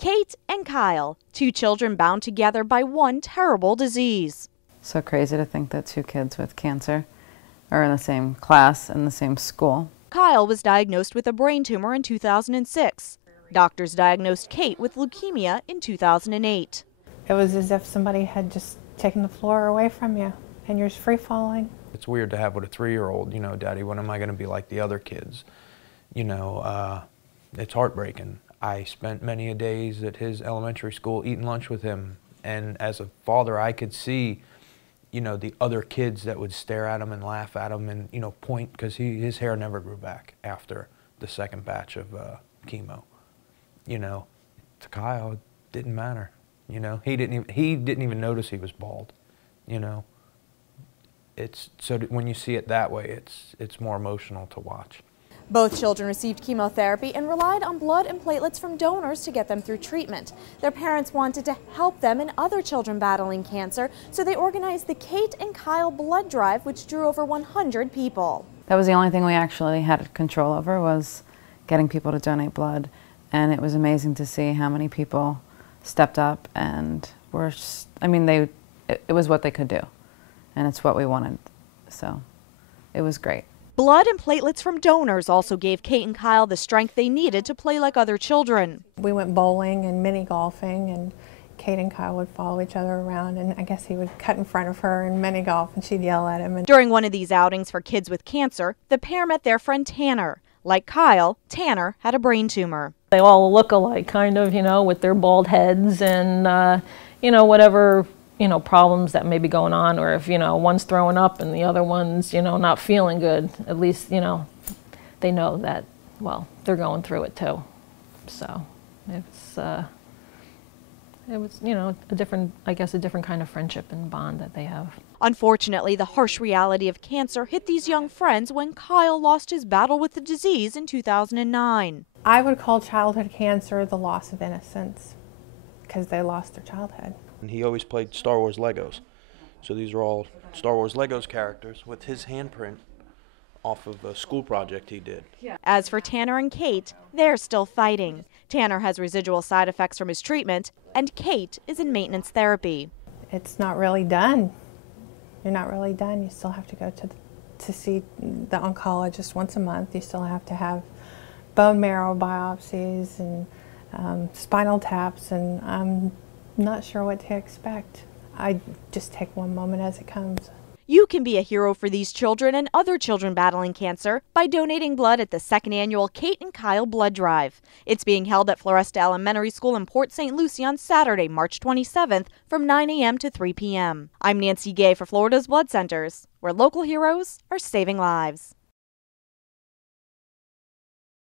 Kate and Kyle, two children bound together by one terrible disease. So crazy to think that two kids with cancer are in the same class in the same school. Kyle was diagnosed with a brain tumor in 2006. Doctors diagnosed Kate with leukemia in 2008. It was as if somebody had just taken the floor away from you and you're free falling. It's weird to have with a 3-year-old, Daddy, when am I going to be like the other kids? It's heartbreaking. I spent many a days at his elementary school eating lunch with him, and as a father I could see, the other kids that would stare at him and laugh at him and, point, because his hair never grew back after the second batch of chemo. To Kyle, it didn't matter. He didn't even notice he was bald. It's so when you see it that way, it's more emotional to watch. Both children received chemotherapy and relied on blood and platelets from donors to get them through treatment. Their parents wanted to help them and other children battling cancer, so they organized the Kate and Kyle Blood Drive, which drew over 100 people. That was the only thing we actually had control over, was getting people to donate blood. And it was amazing to see how many people stepped up and were, it was what they could do. And it's what we wanted. So it was great. Blood and platelets from donors also gave Kate and Kyle the strength they needed to play like other children. We went bowling and mini golfing, and Kate and Kyle would follow each other around, and I guess he would cut in front of her in mini golf and she'd yell at him. During one of these outings for kids with cancer, the pair met their friend Tanner. Like Kyle, Tanner had a brain tumor. They all look alike, kind of, with their bald heads and, whatever, problems that may be going on, or if, one's throwing up and the other one's, not feeling good, at least, they know that, well, they're going through it too. So it was, a different kind of friendship and bond that they have. Unfortunately, the harsh reality of cancer hit these young friends when Kyle lost his battle with the disease in 2009. I would call childhood cancer the loss of innocence, because they lost their childhood. He always played Star Wars Legos. So these are all Star Wars Legos characters with his handprint off of a school project he did. As for Tanner and Kate, they're still fighting. Tanner has residual side effects from his treatment, and Kate is in maintenance therapy. It's not really done. You're not really done. You still have to go to see the oncologist once a month. You still have to have bone marrow biopsies and spinal taps, and I'm not sure what to expect. I just take one moment as it comes. You can be a hero for these children and other children battling cancer by donating blood at the second annual Kate and Kyle Blood Drive. It's being held at Floresta Elementary School in Port St. Lucie on Saturday, March 27th from 9 a.m. to 3 p.m. I'm Nancy Gay for Florida's Blood Centers, where local heroes are saving lives.